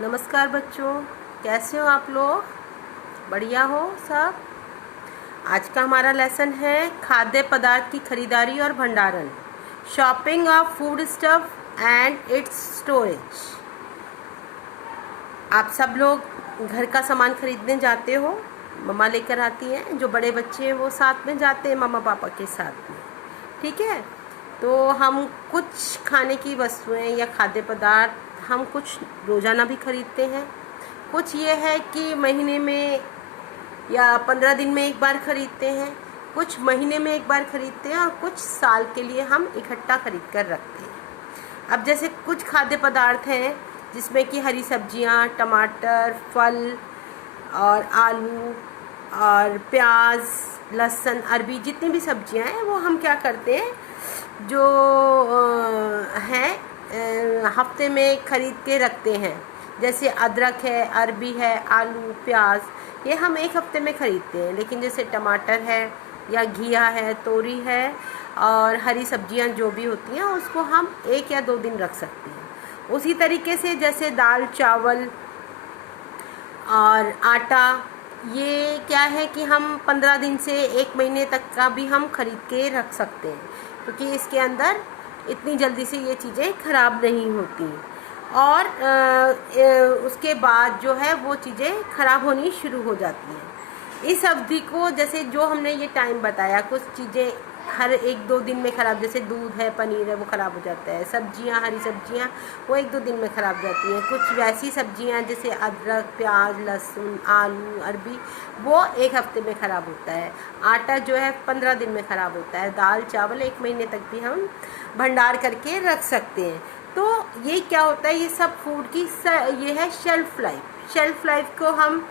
नमस्कार बच्चों, कैसे हो आप लोग? बढ़िया हो सब? आज का हमारा लेसन है खाद्य पदार्थ की खरीदारी और भंडारण, shopping of food stuff and it's storage. आप सब लोग घर का सामान खरीदने जाते हो, मम्मा लेकर आती हैं। जो बड़े बच्चे हैं वो साथ में जाते हैं मम्मा पापा के साथ में, ठीक है। तो हम कुछ खाने की वस्तुएं या खाद्य पदार्थ हम कुछ रोज़ाना भी खरीदते हैं। कुछ ये है कि महीने में या 15 दिन में एक बार खरीदते हैं, कुछ महीने में एक बार खरीदते हैं और कुछ साल के लिए हम इकट्ठा खरीद कर रखते हैं। अब जैसे कुछ खाद्य पदार्थ हैं जिसमें कि हरी सब्जियां, टमाटर, फल और आलू और प्याज, लहसुन, अरबी, जितनी भी सब्जियां हैं वो हम क्या करते हैं, जो हैं हफ्ते में खरीद के रखते हैं। जैसे अदरक है, अरबी है, आलू, प्याज, ये हम एक हफ्ते में खरीदते हैं। लेकिन जैसे टमाटर है या घिया है, तोरी है और हरी सब्जियां जो भी होती हैं उसको हम 1 या 2 दिन रख सकते हैं। उसी तरीके से जैसे दाल, चावल और आटा, ये क्या है कि हम 15 दिन से 1 महीने तक का भी हम खरीद के रख सकते हैं, क्योंकि इसके अंदर इतनी जल्दी से ये चीज़ें ख़राब नहीं होती और उसके बाद जो है वो चीज़ें ख़राब होनी शुरू हो जाती हैं। इस अवधि को, जैसे जो हमने ये टाइम बताया, कुछ चीज़ें हर 1-2 दिन में ख़राब, जैसे दूध है, पनीर है, वो ख़राब हो जाता है। सब्जियां, हरी सब्जियां वो 1-2 दिन में ख़राब हो जाती हैं। कुछ वैसी सब्जियां जैसे अदरक, प्याज, लहसुन, आलू, अरबी, वो 1 हफ्ते में ख़राब होता है। आटा जो है 15 दिन में ख़राब होता है। दाल, चावल 1 महीने तक भी हम भंडार करके रख सकते हैं। तो ये क्या होता है, ये सब फूड की ये है शेल्फ लाइफ। शेल्फ लाइफ को हम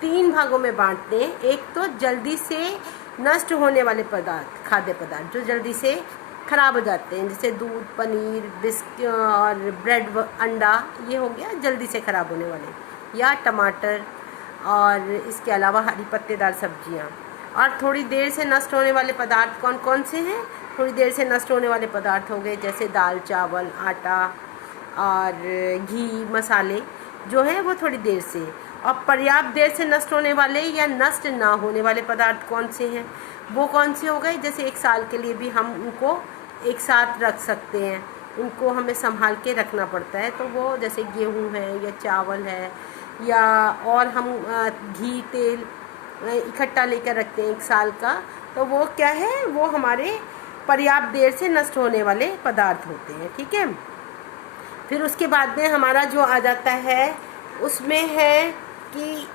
3 भागों में बांटते हैं। एक तो जल्दी से नष्ट होने वाले पदार्थ, खाद्य पदार्थ जो जल्दी से खराब हो जाते हैं, जैसे दूध, पनीर, बिस्किट और ब्रेड, अंडा, ये हो गया जल्दी से खराब होने वाले। या टमाटर और इसके अलावा हरी पत्तेदार सब्जियां। और थोड़ी देर से नष्ट होने वाले पदार्थ कौन कौन से हैं? थोड़ी देर से नष्ट होने वाले पदार्थ हो गए जैसे दाल, चावल, आटा और घी, मसाले जो हैं वो थोड़ी देर से। और पर्याप्त देर से नष्ट होने वाले या नष्ट ना होने वाले पदार्थ कौन से हैं? वो कौन से हो गए? जैसे 1 साल के लिए भी हम उनको एक साथ रख सकते हैं, उनको हमें संभाल के रखना पड़ता है। तो वो जैसे गेहूँ है या चावल है या और हम घी, तेल इकट्ठा लेकर रखते हैं 1 साल का, तो वो क्या है, वो हमारे पर्याप्त देर से नष्ट होने वाले पदार्थ होते हैं, ठीक है। फिर उसके बाद में हमारा जो आ जाता है उसमें है कि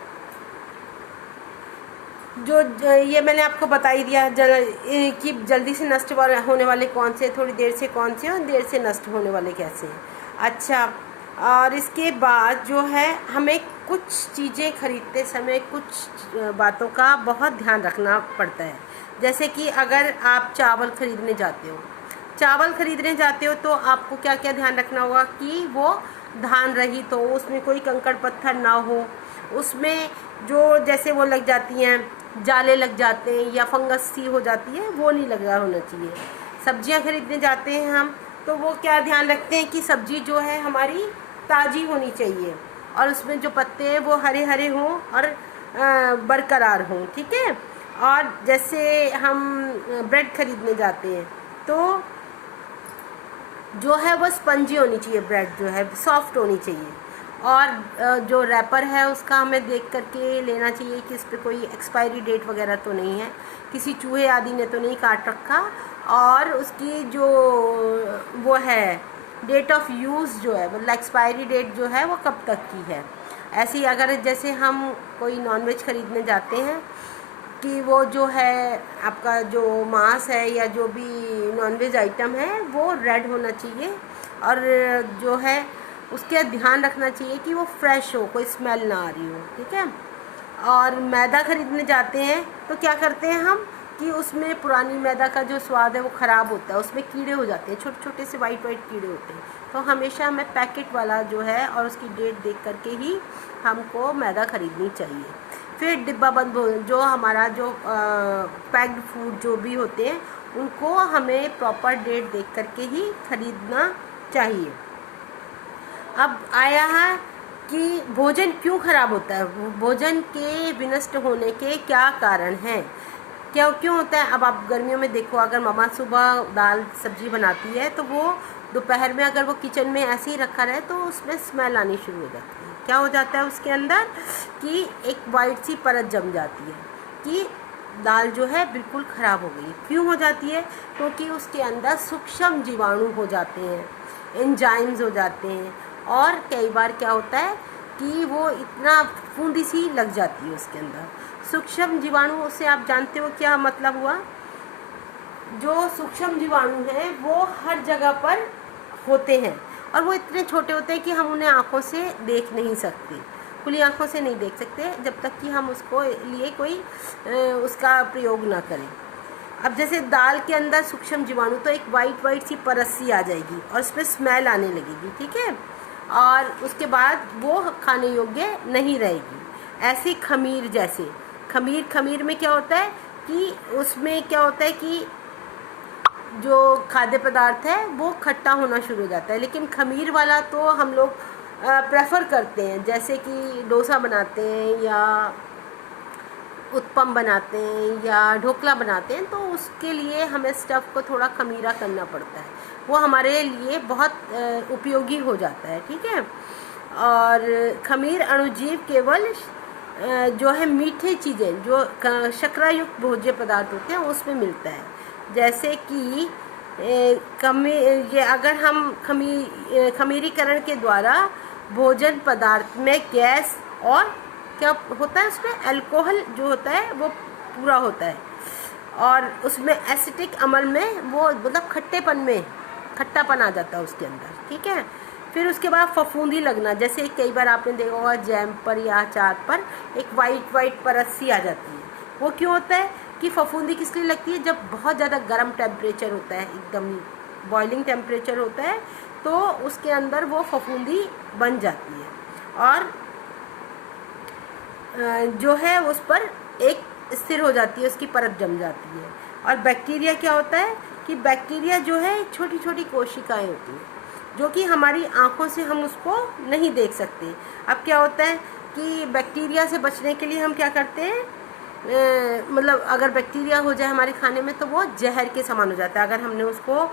जो ये मैंने आपको बता ही दिया कि जल्दी से नष्ट होने वाले कौन से, थोड़ी देर से कौन से और देर से नष्ट होने वाले कैसे हैं। अच्छा, और इसके बाद जो है हमें कुछ चीज़ें खरीदते समय कुछ बातों का बहुत ध्यान रखना पड़ता है। जैसे कि अगर आप चावल खरीदने जाते हो तो आपको क्या क्या ध्यान रखना होगा कि वो धान रहित हो, उसमें कोई कंकड़ पत्थर ना हो, उसमें जो जैसे वो लग जाती हैं, जाले लग जाते हैं या फंगस सी हो जाती है, वो नहीं लगा होना चाहिए। सब्जियां खरीदने जाते हैं हम, तो वो क्या ध्यान रखते हैं कि सब्जी जो है हमारी ताज़ी होनी चाहिए और उसमें जो पत्ते हैं वो हरे हरे हों और बरकरार हों, ठीक है। और जैसे हम ब्रेड खरीदने जाते हैं तो जो है वो स्पंजी होनी चाहिए, ब्रेड जो है सॉफ्ट होनी चाहिए। और जो रैपर है उसका हमें देख करके लेना चाहिए कि इस पर कोई एक्सपायरी डेट वगैरह तो नहीं है, किसी चूहे आदि ने तो नहीं काट रखा, और उसकी जो वो है डेट ऑफ यूज़ जो है, मतलब एक्सपायरी डेट जो है वो कब तक की है। ऐसे ही अगर जैसे हम कोई नॉनवेज खरीदने जाते हैं कि वो जो है आपका जो मांस है या जो भी नॉनवेज आइटम है वो रेड होना चाहिए और जो है उसके ध्यान रखना चाहिए कि वो फ्रेश हो, कोई स्मेल ना आ रही हो, ठीक है। और मैदा खरीदने जाते हैं तो क्या करते हैं हम कि उसमें पुरानी मैदा का जो स्वाद है वो ख़राब होता है, उसमें कीड़े हो जाते हैं, छोटे छोटे से वाइट कीड़े होते हैं। तो हमेशा हमें पैकेट वाला जो है और उसकी डेट देख करके ही हमको मैदा ख़रीदनी चाहिए। फिर डिब्बाबंद भोजन, जो हमारा जो पैक्ड फूड जो भी होते हैं उनको हमें प्रॉपर डेट देख करके ही खरीदना चाहिए। अब आया है कि भोजन क्यों खराब होता है, भोजन के विनष्ट होने के क्या कारण हैं, क्यों होता है। अब आप गर्मियों में देखो, अगर मम्मा सुबह दाल सब्जी बनाती है तो वो दोपहर में अगर वो किचन में ऐसे ही रखा रहे तो उसमें स्मेल आनी शुरू हो जाती है। क्या हो जाता है उसके अंदर कि एक वाइट सी परत जम जाती है कि दाल जो है बिल्कुल ख़राब हो गई। क्यों हो जाती है? क्योंकि उसके अंदर सूक्ष्म जीवाणु हो जाते हैं, एंजाइम्स हो जाते हैं, और कई बार क्या होता है कि वो इतना फूंदी सी लग जाती है उसके अंदर। सूक्ष्म जीवाणु से आप जानते हो क्या मतलब हुआ? जो सूक्ष्म जीवाणु हैं वो हर जगह पर होते हैं और वो इतने छोटे होते हैं कि हम उन्हें आँखों से देख नहीं सकते, खुली आँखों से नहीं देख सकते जब तक कि हम उसको लिए कोई उसका प्रयोग ना करें। अब जैसे दाल के अंदर सूक्ष्म जीवाणु, तो एक वाइट सी परत सी आ जाएगी और उसमें स्मेल आने लगेगी, ठीक है, और उसके बाद वो खाने योग्य नहीं रहेगी। ऐसे खमीर जैसे, खमीर में क्या होता है कि उसमें क्या होता है कि जो खाद्य पदार्थ है वो खट्टा होना शुरू हो जाता है। लेकिन खमीर वाला तो हम लोग प्रेफर करते हैं, जैसे कि डोसा बनाते हैं या उत्पम बनाते हैं या ढोकला बनाते हैं, तो उसके लिए हमें स्टफ़ को थोड़ा खमीरा करना पड़ता है, वो हमारे लिए बहुत उपयोगी हो जाता है, ठीक है। और खमीर अणुजीव केवल जो है मीठे चीज़ें, जो शर्करायुक्त भोज्य पदार्थ होते हैं उसमें मिलता है। जैसे कि ये अगर हम खमीरीकरण के द्वारा भोजन पदार्थ में गैस और क्या होता है, उसमें अल्कोहल जो होता है वो पूरा होता है, और उसमें एसिटिक अम्ल में वो मतलब खट्टापन आ जाता है उसके अंदर, ठीक है। फिर उसके बाद फफूंदी लगना, जैसे कई बार आपने देखा होगा जैम पर या अचार पर एक वाइट परत सी आ जाती है। वो क्यों होता है कि फफूंदी किस लिए लगती है? जब बहुत ज़्यादा गर्म टेम्परेचर होता है, एकदम बॉइलिंग टेम्परेचर होता है, तो उसके अंदर वो फफूंदी बन जाती है और जो है उस पर एक स्थिर हो जाती है, उसकी परत जम जाती है। और बैक्टीरिया क्या होता है कि बैक्टीरिया जो है छोटी छोटी कोशिकाएं होती हैं जो कि हमारी आँखों से हम उसको नहीं देख सकते। अब क्या होता है कि बैक्टीरिया से बचने के लिए हम क्या करते हैं, मतलब अगर बैक्टीरिया हो जाए हमारे खाने में तो वो जहर के समान हो जाता है। अगर हमने उसको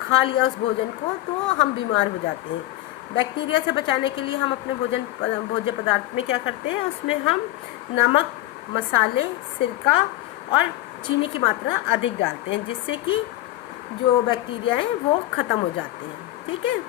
खा लिया उस भोजन को तो हम बीमार हो जाते हैं। बैक्टीरिया से बचाने के लिए हम अपने भोज्य पदार्थ में क्या करते हैं, उसमें हम नमक, मसाले, सिरका और चीनी की मात्रा अधिक डालते हैं, जिससे कि जो बैक्टीरिया हैं वो ख़त्म हो जाते हैं, ठीक है।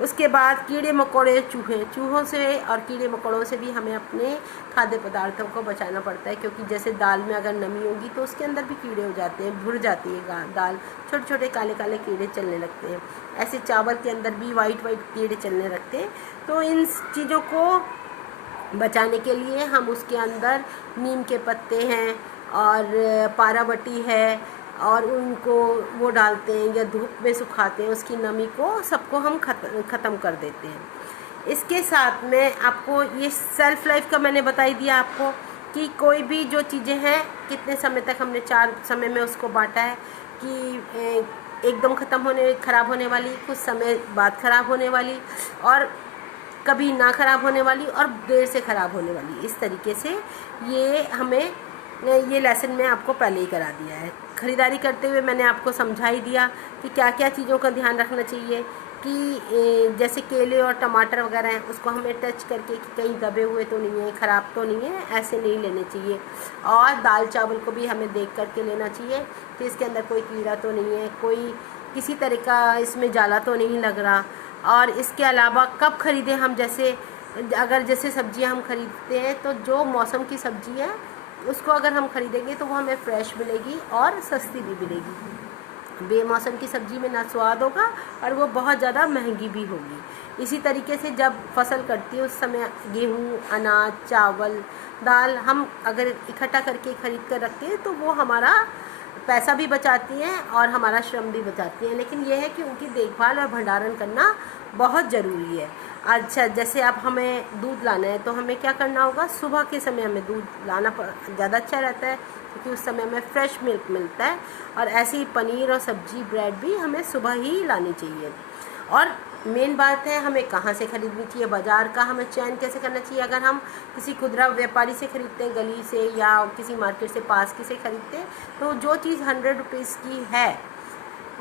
उसके बाद कीड़े मकोड़े, चूहों से और कीड़े मकोड़ों से भी हमें अपने खाद्य पदार्थों को बचाना पड़ता है, क्योंकि जैसे दाल में अगर नमी होगी तो उसके अंदर भी कीड़े हो जाते हैं, भुर जाती है दाल, छोटे छोटे काले काले कीड़े चलने लगते हैं। ऐसे चावल के अंदर भी वाइट कीड़े चलने लगते हैं। तो इन चीज़ों को बचाने के लिए हम उसके अंदर नीम के पत्ते हैं और पारावटी है और उनको वो डालते हैं या धूप में सुखाते हैं, उसकी नमी को सबको हम ख़त्म कर देते हैं। इसके साथ में आपको ये सेल्फ लाइफ का मैंने बता ही दिया आपको कि कोई भी जो चीज़ें हैं कितने समय तक, हमने 4 समय में उसको बांटा है कि एकदम ख़राब होने वाली, कुछ समय बाद ख़राब होने वाली, और कभी ना ख़राब होने वाली और देर से ख़राब होने वाली। इस तरीके से ये लेसन मैं आपको पहले ही करा दिया है। ख़रीदारी करते हुए मैंने आपको समझा ही दिया कि क्या क्या चीज़ों का ध्यान रखना चाहिए, कि जैसे केले और टमाटर वगैरह हैं उसको हमें टच करके कि कहीं दबे हुए तो नहीं है, ख़राब तो नहीं है, ऐसे नहीं लेने चाहिए। और दाल चावल को भी हमें देख करके लेना चाहिए कि इसके अंदर कोई कीड़ा तो नहीं है, कोई किसी तरह का इसमें जाला तो नहीं लग रहा। और इसके अलावा कब ख़रीदें हम, जैसे सब्जियां हम ख़रीदते हैं तो जो मौसम की सब्ज़ी है उसको अगर हम ख़रीदेंगे तो वो हमें फ्रेश मिलेगी और सस्ती भी मिलेगी। बेमौसम की सब्ज़ी में ना स्वाद होगा और वो बहुत ज़्यादा महंगी भी होगी। इसी तरीके से जब फसल कटती है उस समय गेहूँ, अनाज, चावल, दाल हम अगर इकट्ठा करके ख़रीद कर रखते हैं तो वो हमारा पैसा भी बचाती हैं और हमारा श्रम भी बचाती हैं। लेकिन यह है कि उनकी देखभाल और भंडारण करना बहुत ज़रूरी है। अच्छा, जैसे अब हमें दूध लाना है तो हमें क्या करना होगा, सुबह के समय हमें दूध लाना ज़्यादा अच्छा रहता है क्योंकि उस समय में फ्रेश मिल्क मिलता है। और ऐसे ही पनीर और सब्जी, ब्रेड भी हमें सुबह ही लानी चाहिए। और मेन बात है हमें कहाँ से खरीदनी चाहिए, बाज़ार का हमें चयन कैसे करना चाहिए। अगर हम किसी खुदरा व्यापारी से ख़रीदते हैं गली से या किसी मार्केट से पास की से ख़रीदते हैं, तो जो चीज़ 100 रुपीज़ की है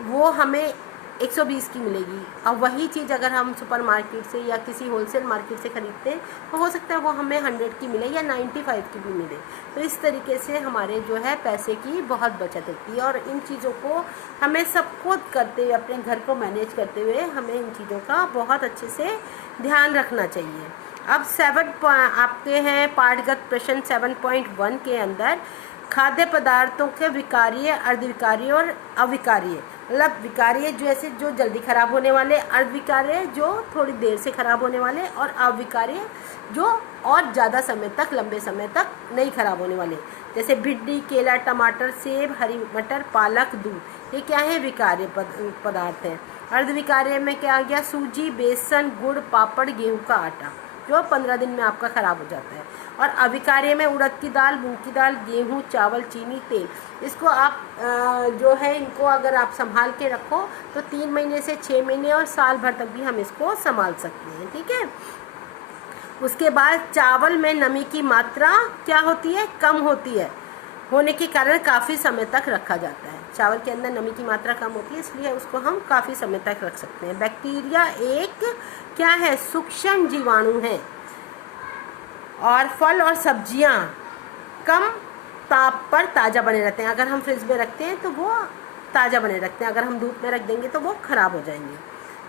वो हमें 120 की मिलेगी। और वही चीज़ अगर हम सुपर मार्केट से या किसी होलसेल मार्केट से ख़रीदते हैं तो हो सकता है वो हमें 100 की मिले या 95 की भी मिले। तो इस तरीके से हमारे जो है पैसे की बहुत बचत होती है, और इन चीज़ों को हमें सब खुद करते हुए, अपने घर को मैनेज करते हुए हमें इन चीज़ों का बहुत अच्छे से ध्यान रखना चाहिए। अब 7 आपके हैं पाठगत प्रश्न 7.1 के अंदर खाद्य पदार्थों के विकार्य, अर्धविकार्य और अविकार्य। मतलब विकार्य जैसे जो जल्दी ख़राब होने वाले, अर्धविकार्य जो थोड़ी देर से ख़राब होने वाले, और अविकार्य जो और ज़्यादा समय तक, लंबे समय तक नहीं ख़राब होने वाले। जैसे भिंडी, केला, टमाटर, सेब, हरी मटर, पालक, दूध, ये क्या है, विकार्य पदार्थ है। अर्धविकार्य में क्या आ गया, सूजी, बेसन, गुड़, पापड़, गेहूँ का आटा, जो 15 दिन में आपका ख़राब हो जाता है। और अविकार्य में उड़द की दाल, मूंग की दाल, गेहूँ, चावल, चीनी, तेल। इसको आप जो है इनको अगर आप संभाल के रखो तो 3 महीने से 6 महीने और साल भर तक भी हम इसको संभाल सकते हैं, ठीक है। उसके बाद चावल में नमी की मात्रा क्या होती है, कम होती है, होने के कारण काफ़ी समय तक रखा जाता है। चावल के अंदर नमी की मात्रा कम होती है, इसलिए उसको हम काफ़ी समय तक रख सकते हैं। बैक्टीरिया एक क्या है, सूक्ष्म जीवाणु है। और फल और सब्जियां कम ताप पर ताज़ा बने रहते हैं। अगर हम फ्रिज में रखते हैं तो वो ताज़ा बने रखते हैं, अगर हम धूप में रख देंगे तो वो ख़राब हो जाएंगे।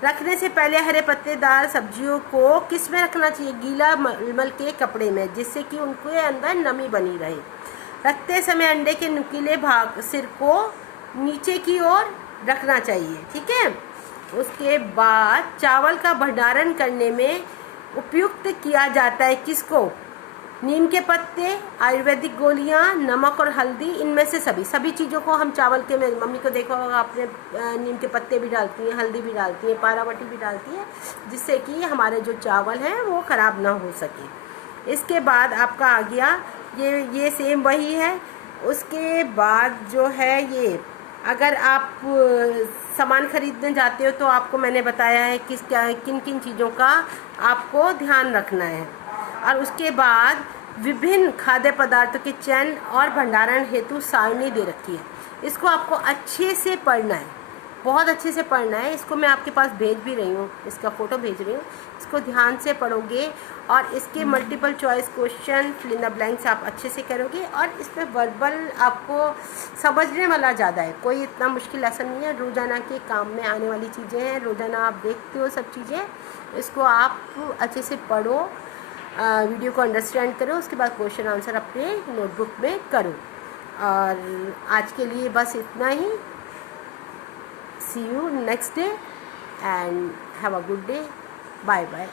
रखने से पहले हरे पत्तेदार सब्जियों को किस में रखना चाहिए, गीला मलमल के कपड़े में, जिससे कि उनके अंदर नमी बनी रहे। रखते समय अंडे के नुकीले भाग, सिर को नीचे की ओर रखना चाहिए, ठीक है। उसके बाद चावल का भंडारण करने में उपयुक्त किया जाता है किसको, नीम के पत्ते, आयुर्वेदिक गोलियां, नमक और हल्दी, इनमें से सभी चीज़ों को हम चावल के में, मम्मी को देखो आपने नीम के पत्ते भी डालती हैं, हल्दी भी डालती हैं, पारावटी भी डालती है, जिससे कि हमारे जो चावल हैं वो ख़राब ना हो सके। इसके बाद आपका आ गया ये सेम वही है। उसके बाद जो है ये, अगर आप सामान खरीदने जाते हो तो आपको मैंने बताया है किन किन चीज़ों का आपको ध्यान रखना है। और उसके बाद विभिन्न खाद्य पदार्थों के चयन और भंडारण हेतु सारणी दे रखी है। इसको आपको अच्छे से पढ़ना है, बहुत अच्छे से पढ़ना है। इसको मैं आपके पास भेज भी रही हूँ, इसका फ़ोटो भेज रही हूँ। इसको ध्यान से पढ़ोगे और इसके multiple choice question, fill in the blanks आप अच्छे से करोगे। और इसमें वर्बल आपको समझने वाला ज़्यादा है, कोई इतना मुश्किल ऐसा नहीं है। रोज़ाना के काम में आने वाली चीज़ें हैं, रोज़ाना आप देखते हो सब चीज़ें। इसको आप अच्छे से पढ़ो, वीडियो को अंडरस्टैंड करो, उसके बाद क्वेश्चन आंसर अपने नोटबुक में करो। और आज के लिए बस इतना ही। See you next day and have a good day. Bye bye.